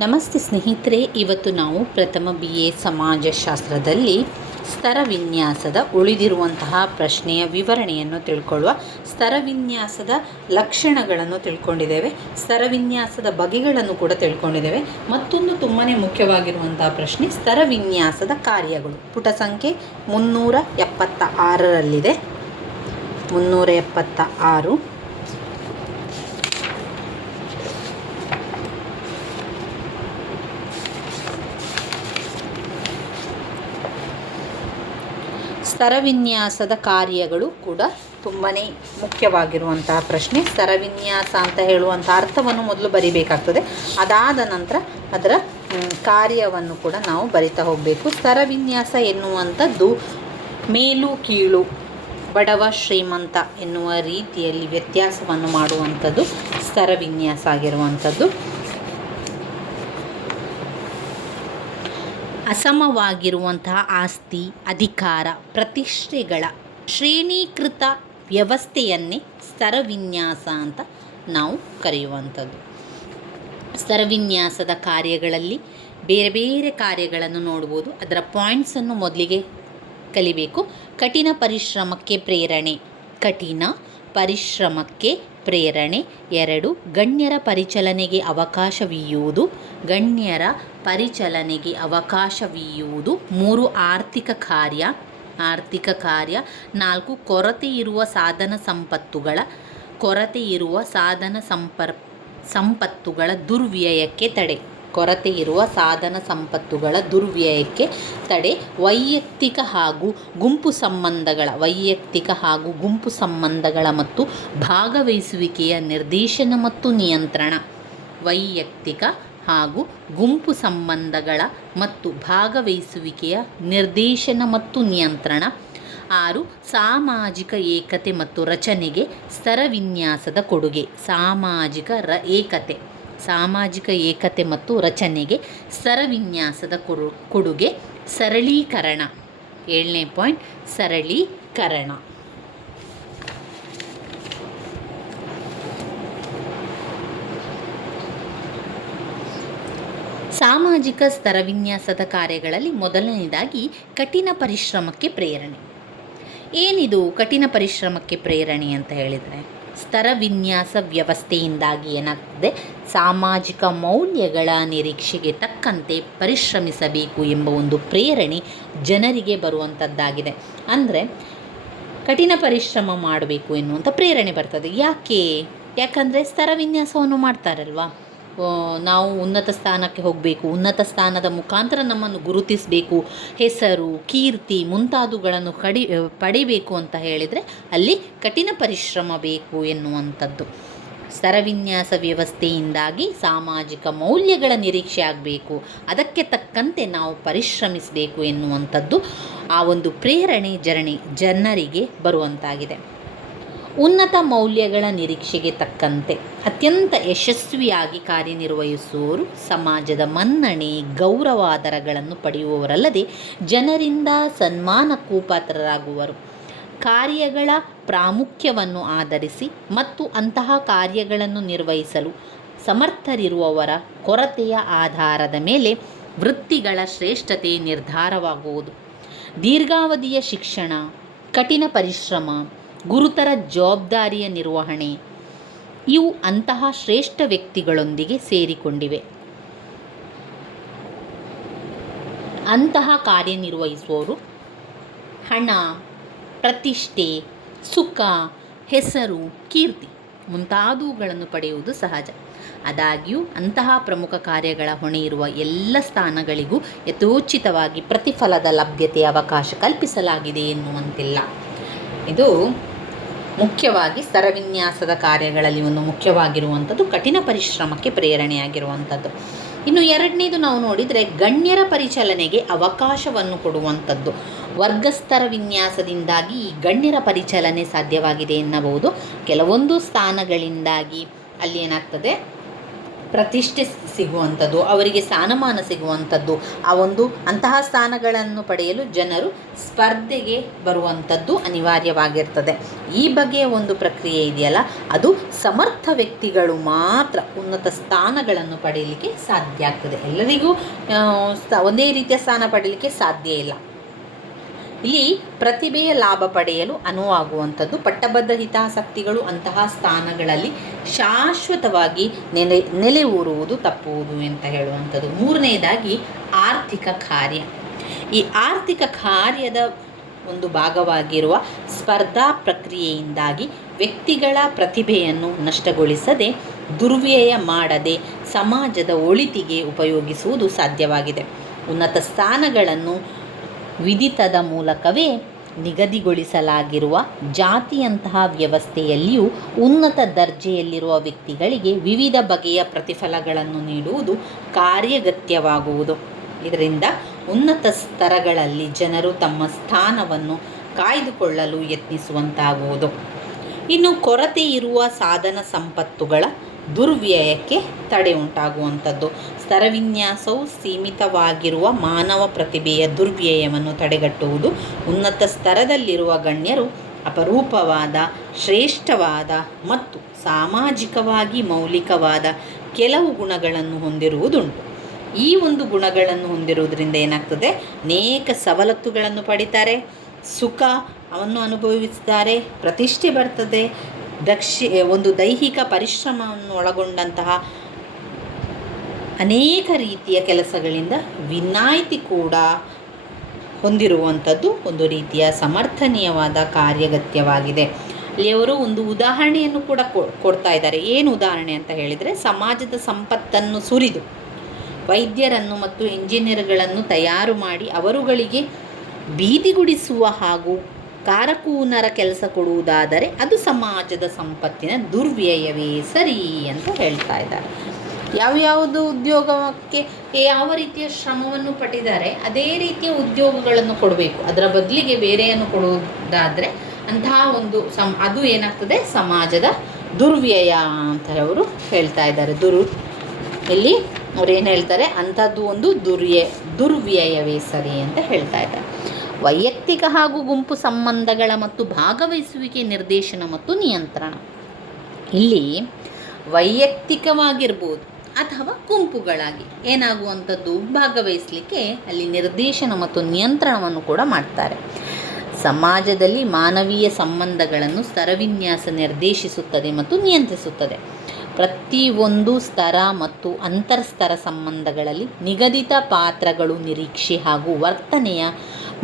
ನಮಸ್ತೆ ಸ್ನೇಹಿತರೆ, ಇವತ್ತು ನಾವು ಪ್ರಥಮ BA ಸಮಾಜಶಾಸ್ತ್ರದಲ್ಲಿ ಸ್ತರವಿನ್ಯಾಸದ ಉಳಿದಿರುವಂತಹ ಪ್ರಶ್ನೆಯ ವಿವರಣೆಯನ್ನು ತಿಳ್ಕೊಳ್ಳುವ. ಸ್ತರವಿನ್ಯಾಸದ ಲಕ್ಷಣಗಳನ್ನು ತಿಳ್ಕೊಂಡಿದ್ದೇವೆ, ಸ್ತರವಿನ್ಯಾಸದ ಬಗೆಗಳನ್ನು ಕೂಡ ತಿಳ್ಕೊಂಡಿದ್ದೇವೆ. ಮತ್ತೊಂದು ತುಂಬಾ ಮುಖ್ಯವಾಗಿರುವಂತಹ ಪ್ರಶ್ನೆ ಸ್ತರವಿನ್ಯಾಸದ ಕಾರ್ಯಗಳು. ಪುಟ ಸಂಖ್ಯೆ 376ರಲ್ಲಿದೆ. 376. ಸ್ತರವಿನ್ಯಾಸದ ಕಾರ್ಯಗಳು ಕೂಡ ತುಂಬಾ ಮುಖ್ಯವಾಗಿರುವಂತಹ ಪ್ರಶ್ನೆ. ಸ್ತರವಿನ್ಯಾಸ ಅಂತ ಹೇಳುವಂಥ ಅರ್ಥವನ್ನು ಮೊದಲು ಬರಿಬೇಕಾಗ್ತದೆ, ಅದಾದ ನಂತರ ಅದರ ಕಾರ್ಯವನ್ನು ಕೂಡ ನಾವು ಬರಿತಾ ಹೋಗಬೇಕು. ಸ್ತರವಿನ್ಯಾಸ ಎನ್ನುವಂಥದ್ದು ಮೇಲು ಕೀಳು, ಬಡವ ಶ್ರೀಮಂತ ಎನ್ನುವ ರೀತಿಯಲ್ಲಿ ವ್ಯತ್ಯಾಸವನ್ನು ಮಾಡುವಂಥದ್ದು ಸ್ತರವಿನ್ಯಾಸ ಆಗಿರುವಂಥದ್ದು. ಅಸಮವಾಗಿರುವಂತಹ ಆಸ್ತಿ, ಅಧಿಕಾರ, ಪ್ರತಿಷ್ಠೆಗಳ ಶ್ರೇಣೀಕೃತ ವ್ಯವಸ್ಥೆಯನ್ನೇ ಸ್ತರವಿನ್ಯಾಸ ಅಂತ ನಾವು ಕರೆಯುವಂಥದ್ದು. ಸ್ತರವಿನ್ಯಾಸದ ಕಾರ್ಯಗಳಲ್ಲಿ ಬೇರೆ ಬೇರೆ ಕಾರ್ಯಗಳನ್ನು ನೋಡ್ಬೋದು. ಅದರ ಪಾಯಿಂಟ್ಸನ್ನು ಮೊದಲಿಗೆ ಕಲಿಬೇಕು. ಕಠಿಣ ಪರಿಶ್ರಮಕ್ಕೆ ಪ್ರೇರಣೆ. ಕಠಿಣ ಪರಿಶ್ರಮಕ್ಕೆ ಪ್ರೇರಣೆ. 2, ಗಣ್ಯರ ಪರಿಚಲನೆಗೆ ಅವಕಾಶವೀಯುವುದು. ಗಣ್ಯರ ಪರಿಚಲನೆಗೆ ಅವಕಾಶವೀಯುವುದು. 3, ಆರ್ಥಿಕ ಕಾರ್ಯ. 4, ಕೊರತೆ ಇರುವ ಸಾಧನ ಸಂಪತ್ತುಗಳ ದುರ್ವ್ಯಯಕ್ಕೆ ತಡೆ. ವೈಯಕ್ತಿಕ ಹಾಗೂ ಗುಂಪು ಸಂಬಂಧಗಳ ಮತ್ತು ಭಾಗವಹಿಸುವಿಕೆಯ ನಿರ್ದೇಶನ ಮತ್ತು ನಿಯಂತ್ರಣ. ವೈಯಕ್ತಿಕ ಹಾಗೂ ಗುಂಪು ಸಂಬಂಧಗಳ ಮತ್ತು ಭಾಗವಹಿಸುವಿಕೆಯ ನಿರ್ದೇಶನ ಮತ್ತು ನಿಯಂತ್ರಣ. 6, ಸಾಮಾಜಿಕ ಏಕತೆ ಮತ್ತು ರಚನೆಗೆ ಸ್ತರವಿನ್ಯಾಸದ ಕೊಡುಗೆ. ಸಾಮಾಜಿಕ ಏಕತೆ ಮತ್ತು ರಚನೆಗೆ ಸ್ತರವಿನ್ಯಾಸದ ಕೊಡುಗೆ. ಸರಳೀಕರಣ. 7ನೇ ಪಾಯಿಂಟ್, ಸರಳೀಕರಣ. ಸಾಮಾಜಿಕ ಸ್ತರವಿನ್ಯಾಸದ ಕಾರ್ಯಗಳಲ್ಲಿ ಮೊದಲನೇದಾಗಿ ಕಠಿಣ ಪರಿಶ್ರಮಕ್ಕೆ ಪ್ರೇರಣೆ. ಏನಿದು ಕಠಿಣ ಪರಿಶ್ರಮಕ್ಕೆ ಪ್ರೇರಣೆ ಅಂತ ಹೇಳಿದರೆ, ಸ್ತರವಿನ್ಯಾಸ ವ್ಯವಸ್ಥೆಯಿಂದಾಗಿ ಏನಾಗ್ತದೆ, ಸಾಮಾಜಿಕ ಮೌಲ್ಯಗಳ ನಿರೀಕ್ಷೆಗೆ ತಕ್ಕಂತೆ ಪರಿಶ್ರಮಿಸಬೇಕು ಎಂಬ ಒಂದು ಪ್ರೇರಣೆ ಜನರಿಗೆ ಬರುವಂಥದ್ದಾಗಿದೆ. ಅಂದರೆ ಕಠಿಣ ಪರಿಶ್ರಮ ಮಾಡಬೇಕು ಎನ್ನುವಂಥ ಪ್ರೇರಣೆ ಬರ್ತದೆ. ಯಾಕಂದರೆ ಸ್ತರವಿನ್ಯಾಸವನ್ನು ಮಾಡ್ತಾರಲ್ವ, ನಾವು ಉನ್ನತ ಸ್ಥಾನಕ್ಕೆ ಹೋಗಬೇಕು, ಉನ್ನತ ಸ್ಥಾನದ ಮುಖಾಂತರ ನಮ್ಮನ್ನು ಗುರುತಿಸಬೇಕು, ಹೆಸರು, ಕೀರ್ತಿ ಮುಂತಾದವುಗಳನ್ನು ಪಡಿಬೇಕು ಅಂತ ಹೇಳಿದರೆ ಅಲ್ಲಿ ಕಠಿಣ ಪರಿಶ್ರಮ ಬೇಕು ಎನ್ನುವಂಥದ್ದು. ಸ್ತರವಿನ್ಯಾಸ ವ್ಯವಸ್ಥೆಯಿಂದಾಗಿ ಸಾಮಾಜಿಕ ಮೌಲ್ಯಗಳ ನಿರೀಕ್ಷೆ ಆಗಬೇಕು, ಅದಕ್ಕೆ ತಕ್ಕಂತೆ ನಾವು ಪರಿಶ್ರಮಿಸಬೇಕು ಎನ್ನುವಂಥದ್ದು ಆ ಒಂದು ಪ್ರೇರಣೆ ಜನರಿಗೆ ಬರುವಂತಾಗಿದೆ. ಉನ್ನತ ಮೌಲ್ಯಗಳ ನಿರೀಕ್ಷೆಗೆ ತಕ್ಕಂತೆ ಅತ್ಯಂತ ಯಶಸ್ವಿಯಾಗಿ ಕಾರ್ಯನಿರ್ವಹಿಸುವವರು ಸಮಾಜದ ಮನ್ನಣೆ, ಗೌರವಾದರಗಳನ್ನು ಪಡೆಯುವವರಲ್ಲದೆ ಜನರಿಂದ ಸನ್ಮಾನಕ್ಕೂ ಪಾತ್ರರಾಗುವರು. ಕಾರ್ಯಗಳ ಪ್ರಾಮುಖ್ಯವನ್ನು ಆಧರಿಸಿ ಮತ್ತು ಅಂತಹ ಕಾರ್ಯಗಳನ್ನು ನಿರ್ವಹಿಸಲು ಸಮರ್ಥರಿರುವವರ ಕೊರತೆಯ ಆಧಾರದ ಮೇಲೆ ವೃತ್ತಿಗಳ ಶ್ರೇಷ್ಠತೆ ನಿರ್ಧಾರವಾಗುವುದು. ದೀರ್ಘಾವಧಿಯ ಶಿಕ್ಷಣ, ಕಠಿಣ ಪರಿಶ್ರಮ, ಗುರುತರ ಜವಾಬ್ದಾರಿಯ ನಿರ್ವಹಣೆ ಇವು ಅಂತಹ ಶ್ರೇಷ್ಠ ವ್ಯಕ್ತಿಗಳೊಂದಿಗೆ ಸೇರಿಕೊಂಡಿವೆ. ಅಂತಹ ಕಾರ್ಯನಿರ್ವಹಿಸುವವರು ಹಣ, ಪ್ರತಿಷ್ಠೆ, ಸುಖ, ಹೆಸರು, ಕೀರ್ತಿ ಮುಂತಾದವುಗಳನ್ನು ಪಡೆಯುವುದು ಸಹಜ. ಆದಾಗ್ಯೂ ಅಂತಹ ಪ್ರಮುಖ ಕಾರ್ಯಗಳ ಹೊಣೆ ಇರುವ ಎಲ್ಲ ಸ್ಥಾನಗಳಿಗೂ ಯಥೋಚಿತವಾಗಿ ಪ್ರತಿಫಲದ ಲಭ್ಯತೆಯ ಅವಕಾಶ ಕಲ್ಪಿಸಲಾಗಿದೆ ಎನ್ನುವಂತಿಲ್ಲ. ಇದು ಮುಖ್ಯವಾಗಿ ಸ್ತರವಿನ್ಯಾಸದ ಕಾರ್ಯಗಳಲ್ಲಿ ಒಂದು ಮುಖ್ಯವಾಗಿರುವಂಥದ್ದು ಕಠಿಣ ಪರಿಶ್ರಮಕ್ಕೆ ಪ್ರೇರಣೆಯಾಗಿರುವಂಥದ್ದು. ಇನ್ನು 2ನೇದು ನಾವು ನೋಡಿದರೆ ಗಣ್ಯರ ಪರಿಚಲನೆಗೆ ಅವಕಾಶವನ್ನು ಕೊಡುವಂಥದ್ದು. ವರ್ಗಸ್ತರ ವಿನ್ಯಾಸದಿಂದಾಗಿ ಈ ಗಣ್ಯರ ಪರಿಚಲನೆ ಸಾಧ್ಯವಾಗಿದೆ ಎನ್ನಬಹುದು. ಕೆಲವೊಂದು ಸ್ಥಾನಗಳಿಂದಾಗಿ ಅಲ್ಲಿ ಏನಾಗ್ತದೆ, ಪ್ರತಿಷ್ಠೆ ಸಿಗುವಂಥದ್ದು, ಅವರಿಗೆ ಸ್ಥಾನಮಾನ ಸಿಗುವಂಥದ್ದು, ಅಂತಹ ಸ್ಥಾನಗಳನ್ನು ಪಡೆಯಲು ಜನರು ಸ್ಪರ್ಧೆಗೆ ಬರುವಂಥದ್ದು ಅನಿವಾರ್ಯವಾಗಿರ್ತದೆ. ಈ ಬಗೆಯ ಒಂದು ಪ್ರಕ್ರಿಯೆ ಇದೆಯಲ್ಲ, ಅದು ಸಮರ್ಥ ವ್ಯಕ್ತಿಗಳು ಮಾತ್ರ ಉನ್ನತ ಸ್ಥಾನಗಳನ್ನು ಪಡೆಯಲಿಕ್ಕೆ ಸಾಧ್ಯ ಆಗ್ತದೆ. ಎಲ್ಲರಿಗೂ ಒಂದೇ ರೀತಿಯ ಸ್ಥಾನ ಪಡೆಯಲಿಕ್ಕೆ ಸಾಧ್ಯ ಇಲ್ಲ. ಇಲ್ಲಿ ಪ್ರತಿಭೆಯ ಲಾಭ ಪಡೆಯಲು ಅನುವಾಗುವಂಥದ್ದು ಪಟ್ಟಭದ್ರ ಹಿತಾಸಕ್ತಿಗಳು ಅಂತಹ ಸ್ಥಾನಗಳಲ್ಲಿ ಶಾಶ್ವತವಾಗಿ ನೆಲೆ ಊರುವುದು ತಪ್ಪುವುದು ಅಂತ ಹೇಳುವಂಥದ್ದು. ಮೂರನೆಯದಾಗಿ ಆರ್ಥಿಕ ಕಾರ್ಯ. ಈ ಆರ್ಥಿಕ ಕಾರ್ಯದ ಒಂದು ಭಾಗವಾಗಿರುವ ಸ್ಪರ್ಧಾ ಪ್ರಕ್ರಿಯೆಯಿಂದಾಗಿ ವ್ಯಕ್ತಿಗಳ ಪ್ರತಿಭೆಯನ್ನು ನಷ್ಟಗೊಳಿಸದೆ, ದುರ್ವ್ಯಯ ಮಾಡದೆ ಸಮಾಜದ ಒಳಿತಿಗೆ ಉಪಯೋಗಿಸುವುದು ಸಾಧ್ಯವಾಗಿದೆ. ಉನ್ನತ ಸ್ಥಾನಗಳನ್ನು ವಿದಿತದ ಮೂಲಕವೇ ನಿಗದಿಗೊಳಿಸಲಾಗಿರುವ ಜಾತಿಯಂತಹ ವ್ಯವಸ್ಥೆಯಲ್ಲಿಯೂ ಉನ್ನತ ದರ್ಜೆಯಲ್ಲಿರುವ ವ್ಯಕ್ತಿಗಳಿಗೆ ವಿವಿಧ ಬಗೆಯ ಪ್ರತಿಫಲಗಳನ್ನು ನೀಡುವುದು ಕಾರ್ಯಗತ್ಯವಾಗುವುದು. ಇದರಿಂದ ಉನ್ನತ ಸ್ತರಗಳಲ್ಲಿ ಜನರು ತಮ್ಮ ಸ್ಥಾನವನ್ನು ಕಾಯ್ದುಕೊಳ್ಳಲು ಯತ್ನಿಸುವಂತಾಗುವುದು. ಇನ್ನು ಕೊರತೆ ಇರುವ ಸಾಧನ ಸಂಪತ್ತುಗಳ ದುರ್ವ್ಯಯಕ್ಕೆ ತಡೆ ಉಂಟಾಗುವಂಥದ್ದು. ಸ್ತರವಿನ್ಯಾಸವು ಸೀಮಿತವಾಗಿರುವ ಮಾನವ ಪ್ರತಿಭೆಯ ದುರ್ವ್ಯಯವನ್ನು ತಡೆಗಟ್ಟುವುದು. ಉನ್ನತ ಸ್ತರದಲ್ಲಿರುವ ಗಣ್ಯರು ಅಪರೂಪವಾದ, ಶ್ರೇಷ್ಠವಾದ ಮತ್ತು ಸಾಮಾಜಿಕವಾಗಿ ಮೌಲಿಕವಾದ ಕೆಲವು ಗುಣಗಳನ್ನು ಹೊಂದಿರುವುದುಂಟು. ಈ ಒಂದು ಗುಣಗಳನ್ನು ಹೊಂದಿರುವುದರಿಂದ ಏನಾಗ್ತದೆ, ಅನೇಕ ಸವಲತ್ತುಗಳನ್ನು ಪಡಿತಾರೆ, ಸುಖವನ್ನು ಅನುಭವಿಸ್ತಾರೆ, ಪ್ರತಿಷ್ಠೆ ಬರ್ತದೆ, ಒಂದು ದೈಹಿಕ ಪರಿಶ್ರಮವನ್ನು ಒಳಗೊಂಡಂತಹ ಅನೇಕ ರೀತಿಯ ಕೆಲಸಗಳಿಂದ ವಿನಾಯಿತಿ ಕೂಡ ಹೊಂದಿರುವಂಥದ್ದು ಒಂದು ರೀತಿಯ ಸಮರ್ಥನೀಯವಾದ ಕಾರ್ಯಗತ್ಯವಾಗಿದೆ. ಅಲ್ಲಿ ಅವರು ಒಂದು ಉದಾಹರಣೆಯನ್ನು ಕೂಡ ಕೊಡ್ತಾ ಇದ್ದಾರೆ. ಏನು ಉದಾಹರಣೆ ಅಂತ ಹೇಳಿದರೆ, ಸಮಾಜದ ಸಂಪತ್ತನ್ನು ಸುರಿದು ವೈದ್ಯರನ್ನು ಮತ್ತು ಇಂಜಿನಿಯರ್ಗಳನ್ನು ತಯಾರು ಮಾಡಿ ಅವರುಗಳಿಗೆ ಬೀದಿಗುಡಿಸುವ ಹಾಗೂ ಕಾರಕೂನರ ಕೆಲಸ ಕೊಡುವುದಾದರೆ ಅದು ಸಮಾಜದ ಸಂಪತ್ತಿನ ದುರ್ವ್ಯಯವೇ ಸರಿ ಅಂತ ಹೇಳ್ತಾ ಇದ್ದಾರೆ. ಯಾವ್ಯಾವುದು ಉದ್ಯೋಗಕ್ಕೆ ಯಾವ ರೀತಿಯ ಶ್ರಮವನ್ನು ಪಟ್ಟಿದ್ದಾರೆ ಅದೇ ರೀತಿಯ ಉದ್ಯೋಗಗಳನ್ನು ಕೊಡಬೇಕು. ಅದರ ಬದಲಿಗೆ ಬೇರೆಯನ್ನು ಕೊಡುವುದಾದರೆ ಅಂತಹ ಒಂದು ಅದು ಏನಾಗ್ತದೆ, ಸಮಾಜದ ದುರ್ವ್ಯಯ ಅಂತ ಅವರು ಹೇಳ್ತಾ ಇದ್ದಾರೆ. ಇಲ್ಲಿ ಅವ್ರೇನು ಹೇಳ್ತಾರೆ, ಅಂಥದ್ದು ಒಂದು ದುರ್ವ್ಯಯವೇ ಸರಿ ಅಂತ ಹೇಳ್ತಾ ಇದ್ದಾರೆ. ವೈಯಕ್ತಿಕ ಹಾಗೂ ಗುಂಪು ಸಂಬಂಧಗಳ ಮತ್ತು ಭಾಗವಹಿಸುವಿಕೆ ನಿರ್ದೇಶನ ಮತ್ತು ನಿಯಂತ್ರಣ. ಇಲ್ಲಿ ವೈಯಕ್ತಿಕವಾಗಿರ್ಬೋದು ಅಥವಾ ಗುಂಪುಗಳಾಗಿ ಏನಾಗುವಂಥದ್ದು, ಭಾಗವಹಿಸಲಿಕ್ಕೆ ಅಲ್ಲಿ ನಿರ್ದೇಶನ ಮತ್ತು ನಿಯಂತ್ರಣವನ್ನು ಕೂಡ ಮಾಡ್ತಾರೆ. ಸಮಾಜದಲ್ಲಿ ಮಾನವೀಯ ಸಂಬಂಧಗಳನ್ನು ಸ್ತರವಿನ್ಯಾಸ ನಿರ್ದೇಶಿಸುತ್ತದೆ ಮತ್ತು ನಿಯಂತ್ರಿಸುತ್ತದೆ. ಪ್ರತಿಯೊಂದು ಸ್ತರ ಮತ್ತು ಅಂತರ್ಸ್ತರ ಸಂಬಂಧಗಳಲ್ಲಿ ನಿಗದಿತ ಪಾತ್ರಗಳು, ನಿರೀಕ್ಷೆ ಹಾಗೂ ವರ್ತನೆಯ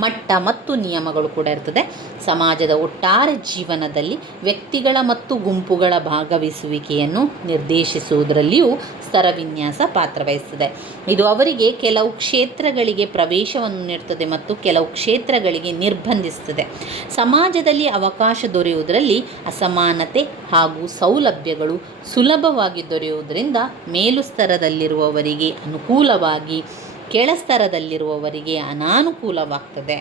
ಮಟ್ಟ ಮತ್ತು ನಿಯಮಗಳು ಕೂಡ ಇರ್ತದೆ. ಸಮಾಜದ ಒಟ್ಟಾರೆ ಜೀವನದಲ್ಲಿ ವ್ಯಕ್ತಿಗಳ ಮತ್ತು ಗುಂಪುಗಳ ಭಾಗವಹಿಸುವಿಕೆಯನ್ನು ನಿರ್ದೇಶಿಸುವುದರಲ್ಲಿಯೂ ಸ್ತರವಿನ್ಯಾಸ ಪಾತ್ರವಹಿಸ್ತದೆ. ಇದು ಅವರಿಗೆ ಕೆಲವು ಕ್ಷೇತ್ರಗಳಿಗೆ ಪ್ರವೇಶವನ್ನು ನೀಡುತ್ತದೆ ಮತ್ತು ಕೆಲವು ಕ್ಷೇತ್ರಗಳಿಗೆ ನಿರ್ಬಂಧಿಸುತ್ತದೆ. ಸಮಾಜದಲ್ಲಿ ಅವಕಾಶ ದೊರೆಯುವುದರಲ್ಲಿ ಅಸಮಾನತೆ ಹಾಗೂ ಸೌಲಭ್ಯಗಳು ಸುಲಭವಾಗಿ ದೊರೆಯುವುದರಿಂದ ಮೇಲು ಸ್ತರದಲ್ಲಿರುವವರಿಗೆ ಅನುಕೂಲವಾಗಿ ಕೆಳಸ್ತರದಲ್ಲಿರುವವರಿಗೆ ಅನಾನುಕೂಲವಾಗ್ತದೆ.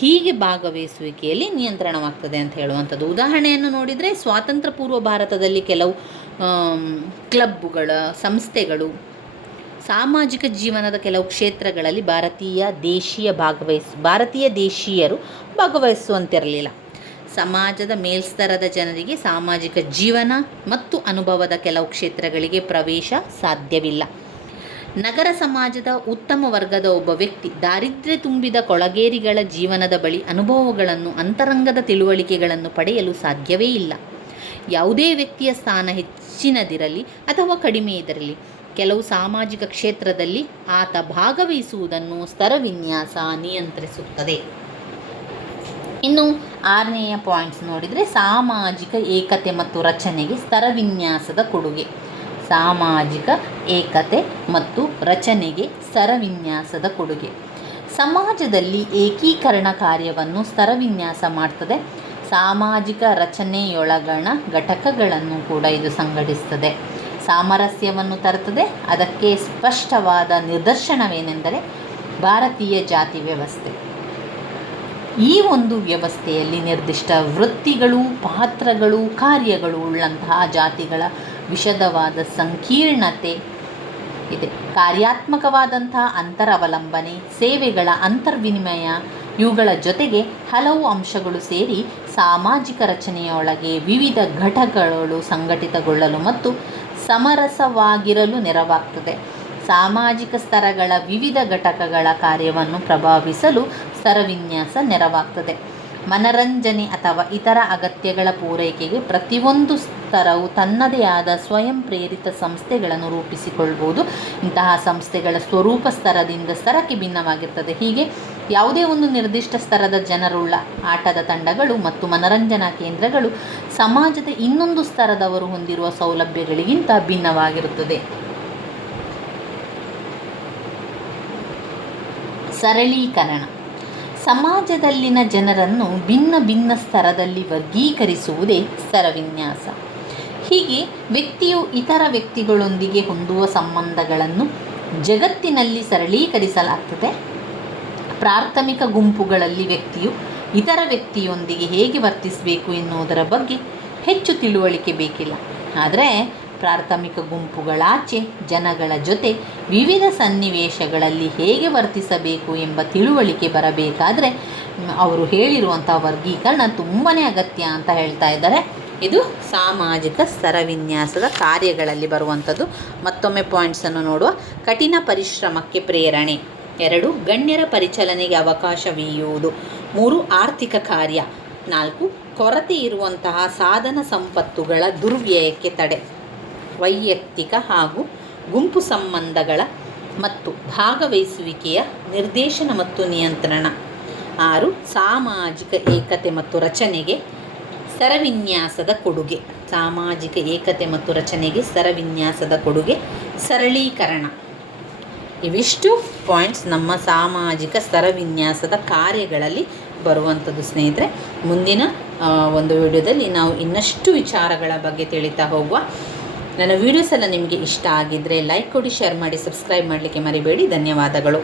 ಹೀಗೆ ಭಾಗವಹಿಸುವಿಕೆಯಲ್ಲಿ ನಿಯಂತ್ರಣವಾಗ್ತದೆ ಅಂತ ಹೇಳುವಂಥದ್ದು. ಉದಾಹರಣೆಯನ್ನು ನೋಡಿದರೆ, ಸ್ವಾತಂತ್ರ್ಯ ಪೂರ್ವ ಭಾರತದಲ್ಲಿ ಕೆಲವು ಕ್ಲಬ್ಬುಗಳ, ಸಂಸ್ಥೆಗಳು, ಸಾಮಾಜಿಕ ಜೀವನದ ಕೆಲವು ಕ್ಷೇತ್ರಗಳಲ್ಲಿ ಭಾರತೀಯ ದೇಶೀಯರು ಭಾಗವಹಿಸುವಂತಿರಲಿಲ್ಲ. ಸಮಾಜದ ಮೇಲ್ಸ್ತರದ ಜನರಿಗೆ ಸಾಮಾಜಿಕ ಜೀವನ ಮತ್ತು ಅನುಭವದ ಕೆಲವು ಕ್ಷೇತ್ರಗಳಿಗೆ ಪ್ರವೇಶ ಸಾಧ್ಯವಿಲ್ಲ. ನಗರ ಸಮಾಜದ ಉತ್ತಮ ವರ್ಗದ ಒಬ್ಬ ವ್ಯಕ್ತಿ ದಾರಿದ್ರ್ಯ ತುಂಬಿದ ಕೊಳಗೇರಿಗಳ ಜೀವನದ ಬಳಿ ಅನುಭವಗಳನ್ನು, ಅಂತರಂಗದ ತಿಳುವಳಿಕೆಗಳನ್ನು ಪಡೆಯಲು ಸಾಧ್ಯವೇ ಇಲ್ಲ. ಯಾವುದೇ ವ್ಯಕ್ತಿಯ ಸ್ಥಾನ ಹೆಚ್ಚಿನದಿರಲಿ ಅಥವಾ ಕಡಿಮೆ ಇದಿರಲಿ, ಕೆಲವು ಸಾಮಾಜಿಕ ಕ್ಷೇತ್ರದಲ್ಲಿ ಆತ ಭಾಗವಹಿಸುವುದನ್ನು ಸ್ತರವಿನ್ಯಾಸ ನಿಯಂತ್ರಿಸುತ್ತದೆ. ಇನ್ನು 6ನೆಯ ಪಾಯಿಂಟ್ಸ್ ನೋಡಿದರೆ, ಸಾಮಾಜಿಕ ಏಕತೆ ಮತ್ತು ರಚನೆಗೆ ಸ್ತರವಿನ್ಯಾಸದ ಕೊಡುಗೆ. ಸಾಮಾಜಿಕ ಏಕತೆ ಮತ್ತು ರಚನೆಗೆ ಸ್ತರವಿನ್ಯಾಸದ ಕೊಡುಗೆ. ಸಮಾಜದಲ್ಲಿ ಏಕೀಕರಣ ಕಾರ್ಯವನ್ನು ಸ್ತರವಿನ್ಯಾಸ ಮಾಡ್ತದೆ. ಸಾಮಾಜಿಕ ರಚನೆಯೊಳಗಣ ಘಟಕಗಳನ್ನು ಕೂಡ ಇದು ಸಂಘಟಿಸ್ತದೆ. ಸಾಮರಸ್ಯವನ್ನು ತರುತ್ತದೆ. ಅದಕ್ಕೆ ಸ್ಪಷ್ಟವಾದ ನಿದರ್ಶನವೇನೆಂದರೆ ಭಾರತೀಯ ಜಾತಿ ವ್ಯವಸ್ಥೆ. ಈ ಒಂದು ವ್ಯವಸ್ಥೆಯಲ್ಲಿ ನಿರ್ದಿಷ್ಟ ವೃತ್ತಿಗಳು, ಪಾತ್ರಗಳು, ಕಾರ್ಯಗಳು ಉಳ್ಳಂತಹ ಜಾತಿಗಳ ವಿಶದವಾದ ಸಂಕೀರ್ಣತೆ ಇದೆ. ಕಾರ್ಯಾತ್ಮಕವಾದಂತಹ ಅಂತರವಲಂಬನೆ, ಸೇವೆಗಳ ಅಂತರ್ವಿನಿಮಯ, ಇವುಗಳ ಜೊತೆಗೆ ಹಲವು ಅಂಶಗಳು ಸೇರಿ ಸಾಮಾಜಿಕ ರಚನೆಯೊಳಗೆ ವಿವಿಧ ಘಟಕಗಳು ಸಂಘಟಿತಗೊಳ್ಳಲು ಮತ್ತು ಸಮರಸವಾಗಿರಲು ನೆರವಾಗ್ತದೆ. ಸಾಮಾಜಿಕ ಸ್ತರಗಳ ವಿವಿಧ ಘಟಕಗಳ ಕಾರ್ಯವನ್ನು ಪ್ರಭಾವಿಸಲು ಸ್ತರವಿನ್ಯಾಸ ನೆರವಾಗ್ತದೆ. ಮನರಂಜನೆ ಅಥವಾ ಇತರ ಅಗತ್ಯಗಳ ಪೂರೈಕೆಗೆ ಪ್ರತಿಯೊಂದು ಸ್ತರವು ತನ್ನದೇ ಆದ ಸ್ವಯಂ ಪ್ರೇರಿತ ಸಂಸ್ಥೆಗಳನ್ನು ರೂಪಿಸಿಕೊಳ್ಬೋದು. ಇಂತಹ ಸಂಸ್ಥೆಗಳ ಸ್ವರೂಪ ಸ್ತರದಿಂದ ಸ್ತರಕ್ಕೆ ಭಿನ್ನವಾಗಿರ್ತದೆ. ಹೀಗೆ ಯಾವುದೇ ಒಂದು ನಿರ್ದಿಷ್ಟ ಸ್ತರದ ಜನರುಳ್ಳ ಆಟದ ತಂಡಗಳು ಮತ್ತು ಮನರಂಜನಾ ಕೇಂದ್ರಗಳು ಸಮಾಜದ ಇನ್ನೊಂದು ಸ್ತರದವರು ಹೊಂದಿರುವ ಸೌಲಭ್ಯಗಳಿಗಿಂತ ಭಿನ್ನವಾಗಿರುತ್ತದೆ. ಸರಳೀಕರಣ. ಸಮಾಜದಲ್ಲಿನ ಜನರನ್ನು ಭಿನ್ನ ಭಿನ್ನ ಸ್ತರದಲ್ಲಿ ವರ್ಗೀಕರಿಸುವುದೇ ಸ್ತರವಿನ್ಯಾಸ. ಹೀಗೆ ವ್ಯಕ್ತಿಯು ಇತರ ವ್ಯಕ್ತಿಗಳೊಂದಿಗೆ ಹೊಂದುವ ಸಂಬಂಧಗಳನ್ನು ಜಗತ್ತಿನಲ್ಲಿ ಸರಳೀಕರಿಸಲಾಗ್ತದೆ. ಪ್ರಾಥಮಿಕ ಗುಂಪುಗಳಲ್ಲಿ ವ್ಯಕ್ತಿಯು ಇತರ ವ್ಯಕ್ತಿಯೊಂದಿಗೆ ಹೇಗೆ ವರ್ತಿಸಬೇಕು ಎನ್ನುವುದರ ಬಗ್ಗೆ ಹೆಚ್ಚು ತಿಳುವಳಿಕೆ ಬೇಕಿಲ್ಲ. ಆದರೆ ಪ್ರಾಥಮಿಕ ಗುಂಪುಗಳಾಚೆ ಜನಗಳ ಜೊತೆ ವಿವಿಧ ಸನ್ನಿವೇಶಗಳಲ್ಲಿ ಹೇಗೆ ವರ್ತಿಸಬೇಕು ಎಂಬ ತಿಳುವಳಿಕೆ ಬರಬೇಕಾದರೆ ಅವರು ಹೇಳಿರುವಂಥ ವರ್ಗೀಕರಣ ತುಂಬಾ ಅಗತ್ಯ ಅಂತ ಹೇಳ್ತಾ ಇದ್ದಾರೆ. ಇದು ಸಾಮಾಜಿಕ ಸ್ತರವಿನ್ಯಾಸದ ಕಾರ್ಯಗಳಲ್ಲಿ ಬರುವಂಥದ್ದು. ಮತ್ತೊಮ್ಮೆ ಪಾಯಿಂಟ್ಸನ್ನು ನೋಡುವ. ಕಠಿಣ ಪರಿಶ್ರಮಕ್ಕೆ ಪ್ರೇರಣೆ. 2 ಗಣ್ಯರ ಪರಿಚಲನೆಗೆ ಅವಕಾಶವೀಯುವುದು. 3 ಆರ್ಥಿಕ ಕಾರ್ಯ. 4 ಕೊರತೆ ಇರುವಂತಹ ಸಾಧನ ಸಂಪತ್ತುಗಳ ದುರ್ವ್ಯಯಕ್ಕೆ ತಡೆ. ವೈಯಕ್ತಿಕ ಹಾಗೂ ಗುಂಪು ಸಂಬಂಧಗಳ ಮತ್ತು ಭಾಗವಹಿಸುವಿಕೆಯ ನಿರ್ದೇಶನ ಮತ್ತು ನಿಯಂತ್ರಣ. 6 ಸಾಮಾಜಿಕ ಏಕತೆ ಮತ್ತು ರಚನೆಗೆ ಸ್ತರವಿನ್ಯಾಸದ ಕೊಡುಗೆ. ಸಾಮಾಜಿಕ ಏಕತೆ ಮತ್ತು ರಚನೆಗೆ ಸ್ತರವಿನ್ಯಾಸದ ಕೊಡುಗೆ. ಸರಳೀಕರಣ. ಇವಿಷ್ಟು ಪಾಯಿಂಟ್ಸ್ ನಮ್ಮ ಸಾಮಾಜಿಕ ಸ್ತರವಿನ್ಯಾಸದ ಕಾರ್ಯಗಳಲ್ಲಿ ಬರುವಂಥದ್ದು ಸ್ನೇಹಿತರೆ. ಮುಂದಿನ ಒಂದು ವಿಡಿಯೋದಲ್ಲಿ ನಾವು ಇನ್ನಷ್ಟು ವಿಚಾರಗಳ ಬಗ್ಗೆ ತಿಳಿತಾ ಹೋಗುವ. ನನ್ನ ವೀಡಿಯೋಸ್ ಎಲ್ಲ ನಿಮಗೆ ಇಷ್ಟ ಆಗಿದ್ದರೆ ಲೈಕ್ ಕೊಡಿ, ಶೇರ್ ಮಾಡಿ, ಸಬ್ಸ್ಕ್ರೈಬ್ ಮಾಡಲಿಕ್ಕೆ ಮರಿಬೇಡಿ. ಧನ್ಯವಾದಗಳು.